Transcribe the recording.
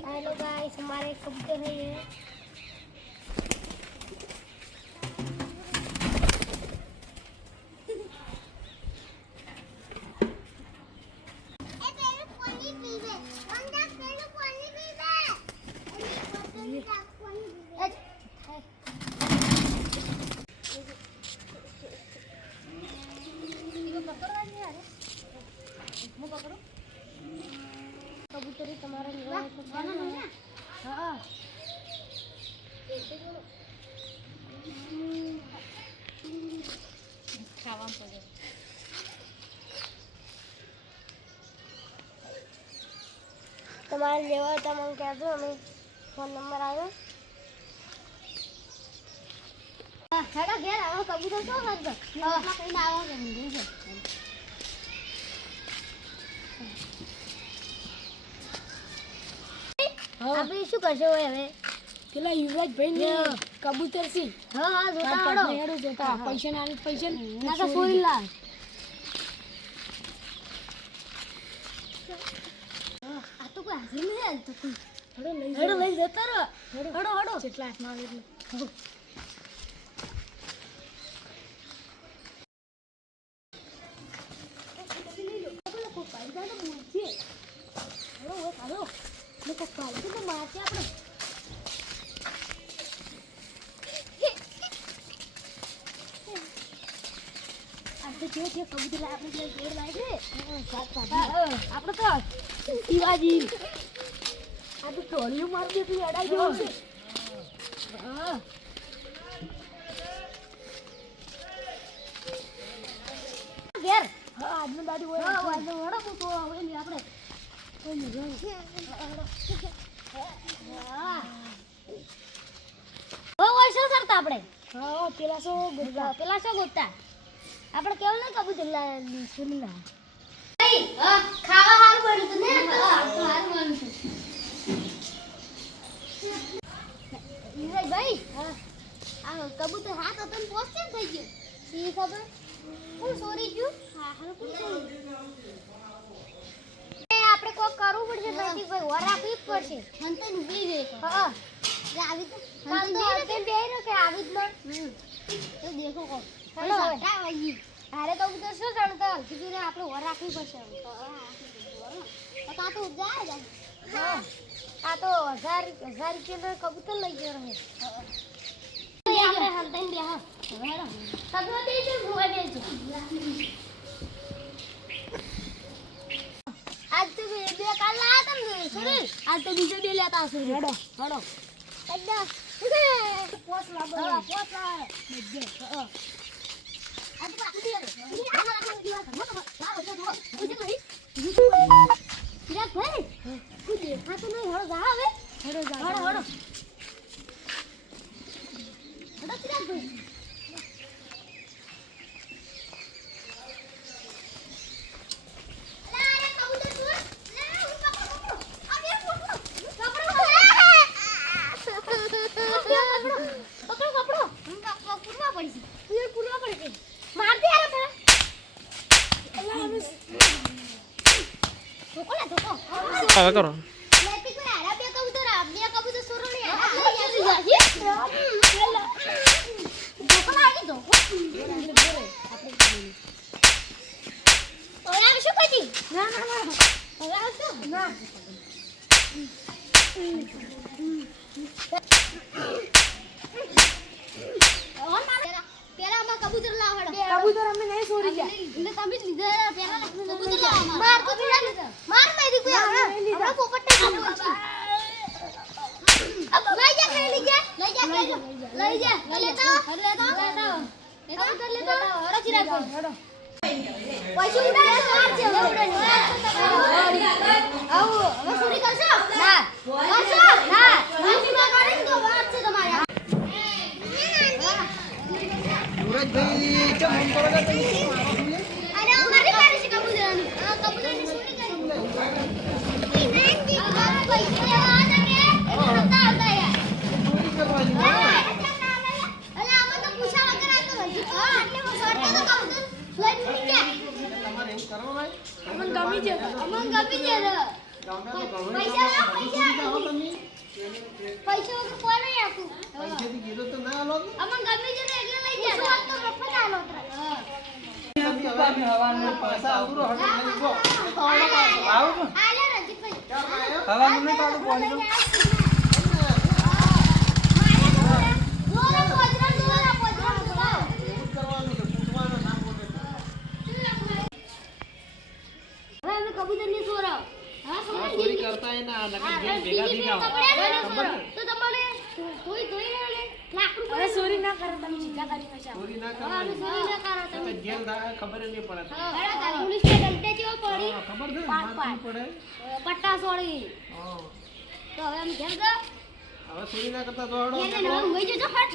Hello guys, हमारे कबूतर है ये। कबूतरी तुम्हारा लेवा है तो हाँ खावा पड़े तुम्हारे लेवा था मन कह दो हमें फोन नंबर आयो हेडा घेर आओ कबूतर तो कर दो अपना कहीं ना आओ हिंदी से આપણે શું કરશો હવે પેલા યુવરાજભાઈ ને કબૂતર સી હા હા જોતા આડો હેડો જોતા પૈસા ના પૈસા ના તો સોરી લા આ તો કોઈ હાજર નહીં આલ તો કોઈ હેડો લઈ જતા રહો હેડો હેડો જેટલા હાથમાં આવે એટલે લોકો પાલતું તો મારશે આપણે આ તો જો છે કબૂતર આપણે જે જોર લાગે આપણે તો શિવાજી આ તો ટોળીઓ મારી દે તું અડાઈ ગયો છે હા ઘેર હા આજનો દાદી હોય હા આજનો વડો તો હવે ને આપણે પેલા ગોતા આપણે કેવું ને કબૂતર સુનીલા ખાવા હારું પડ્યું ને ભાઈ આ કબૂતર હાથ હતો ને પોસ્ટ કેમ થઈ ગયો સી ખબર કોણ સોરી ગયું હા હારું કોણ સોરી આપણે કોક કરવું પડશે નૈતિક ભાઈ ઓર રાખવી જ પડશે મન તો નીકળી ગઈ હા આવી તો કામ તો કેમ બેહી રહ્યો કે આવી જ ન તો દેખો કો હેલો આવી અરે કબૂતર શું જાણતા કીધું આપણે ઓર રાખવી પડશે તો તો જાય હા આ તો 1000 રૂપિયા કબૂતર લઈ ગયો રહે આપણે હંતાઈ બે હા સગવા દે છે ભૂવા દે છે आज तो भी दे काल लाया तुम सुनी आज तो बीजे दे लेता सुनी हेडो हेडो एकदम पोस ला पोस ला दे आज बात दे चिराग भाई तू देखा तो नहीं हेडो जा હવે हेडो जा हेडो हेडो हेडो चिराग भाई હવે કરો લેતી કોઈ આરા બે કબૂતર સોરણી ધોકો લાગી દો ઓય આ શું કરી ના ના ના હવે આવતો ના ઓન મારે પેલા માં કબૂતર લાવડો કબૂતર અમે નહીં સોરી ગયા એટલે તમે લીધા પેલા કબૂતર લાવ માર તો લીધા માર મેરી કોઈ हमरा પોપટ લઈ જા લેતા હરો ચિરાગ હરો પછી ઉડાડ માર છે આવો હવે સોરી કરશો ના કરશો ના માફી માંગવાની તો વાત છે તમારે યુવરાજભાઈ કેમ મન કરો છો તમે અરે મારી પાડી છે કબૂતરની કબૂતરની સોરી કરી અમન ગમી છે પૈસા પૈસા વગર કોઈ નહીં આપું. પૈસેથી કીધું તો ના આલો તો. અમન ગમે છે તો એટલે લઈ જા. શું વાત તો મફત આલો ત્રણ. તમે હવાનું પાછા આવરો હટો લઈ ગો. આવું આલે રંજીતભાઈ. હવાનું નહીં પાડું બોલી તો. એવું જ કરવાનું છે કૂટવાનું ના બોલે તો. આ ચોરી કરતા એ ના નકર જેમ ભેગા થઈ જાવ. ચોરી ના કરે તમે જેલ થાય ખબર ય નહીં પડે. ખબર છે મારતું પડે. પટ્ટા સોળી હા. તો હવે અમે ઘેર ગયો હવે ચોરી ના કરતા દોડો. એને નવું ગઈ જજો ફટ